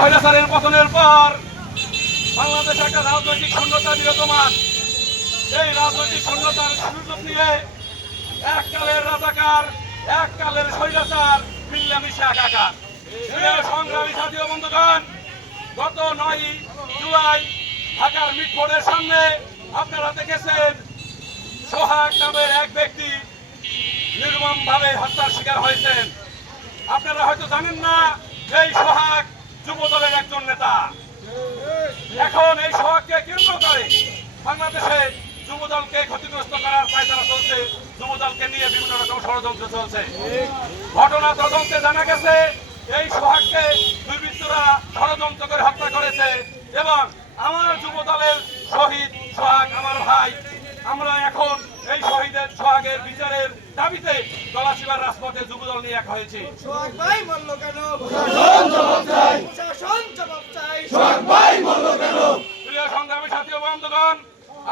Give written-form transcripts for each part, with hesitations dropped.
স্বৈরাচারের পতনের পর বাংলাদেশে একটা রাজনৈতিক শূন্যতা বিরাজমান। এই রাজনৈতিক শূন্যতার সুযোগ নিয়ে এককালের রাজাকার, এককালের স্বৈরাচার মিলেমিশে একাকার। সংগ্রামী সাথী ও বন্ধুগণ, গত 9 জুলাই ঢাকার মিটফোর্ডের সামনে আপনারা দেখেছেন সোহাগ নামের এক ব্যক্তি নির্মমভাবে হত্যার শিকার হয়েছেন। আপনারা হয়তো জানেন না, এই সোহাগ যুবদলের একজন নেতা। এখন এই সোহাগকে কেন্দ্র করে বাংলাদেশে যুবদলকে ক্ষতিগ্রস্ত করার পায়তারা চলছে, যুবদলকে নিয়ে বিভিন্ন রকম ষড়যন্ত্র চলছে। ঘটনা তদন্তে জানা গেছে এই সোহাগকে দুর্বৃত্তরা ষড়যন্ত্র করে হত্যা করেছে এবং আমার যুবদলের শহীদ সোহাগ আমার ভাই, আমরা এখন এই শহীদের সোহাগের বিচারের দাবিতে গলাচিপার রাজপথে যুবদল নিয়ে এক হয়েছি। সোহাগ ভাই মরল কেন? প্রশাসন জবাব চাই। প্রশাসন জবাব চাই। সোহাগ ভাই মরল কেন? প্রিয় সংগ্রামী সাথী ও বন্ধুগণ,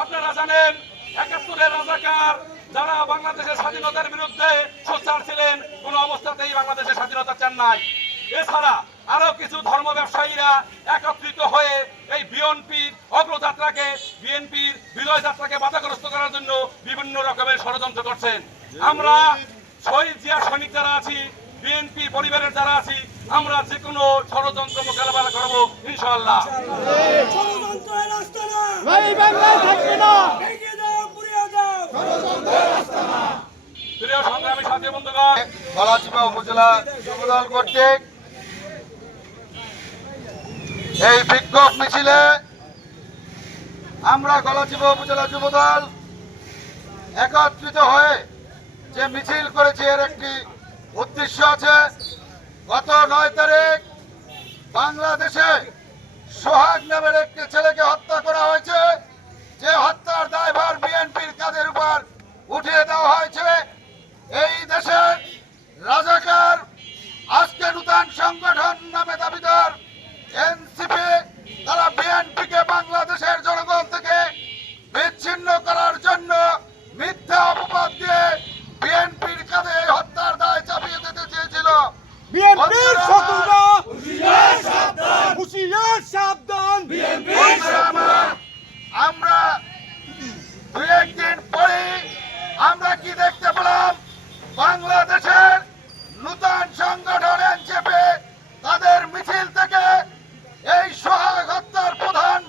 আপনারা জানেন 71-এর রাজাকার যারা বাংলাদেশের স্বাধীনতার বিরুদ্ধে সোচ্চার ছিলেন, কোন অবস্থাতেই বাংলাদেশের স্বাধীনতা চান নাই। এছাড়া আরো কিছু ধর্ম ব্যবসায়ীরা একত্রিত হয়ে এই বিএনপির অগ্রযাত্রাকে, বিএনপির বিজয় যাত্রাকে বাধাগ্রস্ত করার জন্য বিভিন্ন রকমের ষড়যন্ত্র করছেন। আমরা শহীদ জিয়ার সৈনিক যারা আছি, বিএনপি পরিবারের যারা আছি, আমরা যে কোনো ষড়যন্ত্র মোকাবেলা করব ইনশাআল্লাহ। ষড়যন্ত্রের রাস্তা না। এই বাংলায় থাকবে না। ভেঙে দাও, পুড়িয়ে দাও। ষড়যন্ত্রের রাস্তা না। প্রিয় সংগ্রামী সাথী বন্ধুগণ, গলাচিপা উপজেলা যুবদল কর্তৃক এই বিক্ষোভ মিছিলে আমরা গলাচিপা উপজেলা যুবদল একত্রিত হয়ে যে মিছিল করেছি এর একটি উদ্দেশ্য আছে। গত 9 তারিখ বাংলাদেশে সোহাগ নামের একটি ছেলেকে হত্যা করা হয়েছে। যে হত্যার দায়ভার বিএনপির কাঁধের উপর উঠিয়ে দেওয়া হয়েছে। এই দেশে রাজাকার, আজকে নূতন সংগঠন নামে দাবিদার এনসিপি, তারা বিএনপিকে বাংলাদেশের জনগণ থেকে বিচ্ছিন্ন করার জন্য মিথ্যা অপবাদ দিয়ে বিএনপির কাঁধে হত্যার দায় চাপিয়ে দিতে চেয়েছিল। বিএনপির শত্রুরা হুঁশিয়ার সাবধান, হুঁশিয়ার সাবধান। আমরা 2-1 দিন পরে আমরা কি দেখতে পেলাম, বাংলাদেশের নূতন সংগঠন এনসিপি তাদের মিছিল থেকে এই সোহাগ হত্যার প্রধান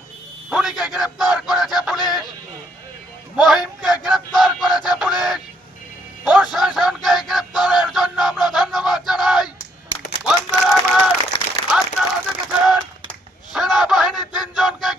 খুনিকে গ্রেপ্তার করেছে পুলিশ, মহিমকে গ্রেপ্তার করেছে পুলিশ, প্রশাসনকে গ্রেপ্তারের জন্য আমরা ধন্যবাদ জানাই। বন্ধুরা আমার, আপনারা দেখেছেন সেনাবাহিনী 3 জনকে